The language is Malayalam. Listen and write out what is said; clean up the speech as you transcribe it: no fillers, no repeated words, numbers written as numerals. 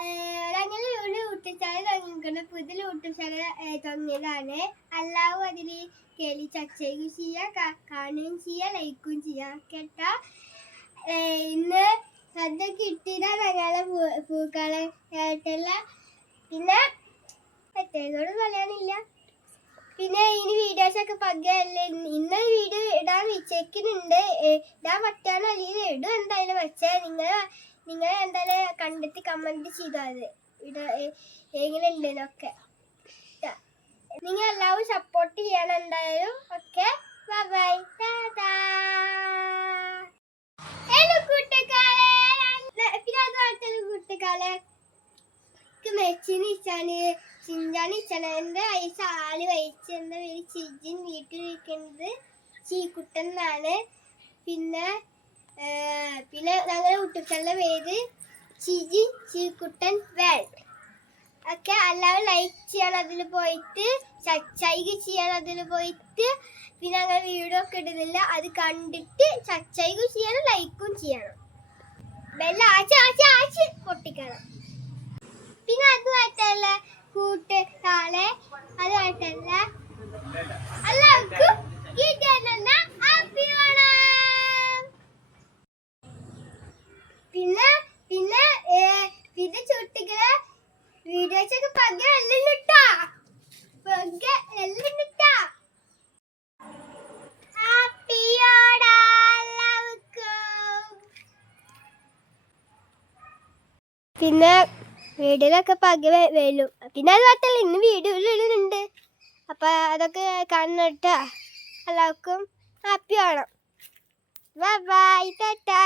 ഞങ്ങൾ ഒരു യൂട്യൂബ് ചാനൽ തുടങ്ങിയിരിക്കണം. പുതിയ യൂട്യൂബ് ചാനൽ തുടങ്ങിയതാണ്. എല്ലാവരും അതിൽ കേളി ചർച്ചയും ചെയ്യാം, കാണുകയും ചെയ്യാം, ലൈക്കും ചെയ്യാം കേട്ടോ. ഇന്ന് ശ്രദ്ധ കിട്ടിയതാ ഞങ്ങളെ പൂക്കളായിട്ടുള്ള. പിന്നെ പ്രത്യേകതയോട് പറയാനില്ല. പിന്നെ ഇനി വീഡിയോസൊക്കെ പകയല്ലേ. ഇന്ന് വീഡിയോ ഇടാൻ വിചാരിക്കുന്നുണ്ട്. ഇടാൻ പറ്റാനോ അല്ലെങ്കിൽ ഇടും എന്തായാലും. പക്ഷേ നിങ്ങൾ എന്തായാലും കണ്ടിട്ട് കമന്റ് ചെയ്താൽ എങ്ങനെ ഉണ്ടെന്നൊക്കെ. നിങ്ങൾ എല്ലാവരും സപ്പോർട്ട് ചെയ്യണം എന്തായാലും. Okay, bye bye, Tata. Hello കൂട്ടുകാരെ, പിന്നെ അതുപോലത്തെ കൂട്ടുകാരെ മെച്ചിനിച്ചാണ് ചിഞ്ചാണിച്ചാണ്. എൻ്റെ വയസ്സ് ആള് വയസ്സ്. എൻ്റെ പേര് ചിജിൻ. വീട്ടിൽ ഇരിക്കുന്നത് ചീക്കുട്ടൻ എന്നാണ്. പിന്നെ ഞങ്ങളുടെ യൂട്യൂബ് ചാനലിൻ്റെ പേര് ചിജിൻ ചീക്കുട്ടൻ വേൾഡ്. ഒക്കെ എല്ലാവരും ലൈക്ക് ചെയ്യണം അതിൽ പോയിട്ട്, സബ്സ്ക്രൈബ് ചെയ്യണം അതിൽ പോയിട്ട്. പിന്നെ ഞങ്ങൾ വീഡിയോ ഒക്കെ ഇടുന്നില്ല, അത് കണ്ടിട്ട് സബ്സ്ക്രൈബ് ചെയ്യണം, ലൈക്കും ചെയ്യണം, ബെല്ല് ആച്ച് പൊട്ടിക്കണം. പിന്നെ അതുമായിട്ടല്ല കൂട്ടുകാരെ, അതുമായിട്ടല്ല എല്ലാവർക്കും ഹാപ്പി ഓണം. പിന്നെ പിന്നെ പിന്നെ ചുട്ടികളെ വീഡിയോസൊക്കെ പക എല്ലാം കിട്ടാ. ഹാപ്പി ഓണം എല്ലാവർക്കും. പിന്നെ വീഡിയോയിലൊക്കെ പക വരും. പിന്നെ അത് മാത്രമല്ല, ഇന്ന് വീഡിയോയിലുണ്ട്. അപ്പം അതൊക്കെ കാണണം കേട്ടോ. എല്ലാവർക്കും happy Onam. Bye bye, Tata.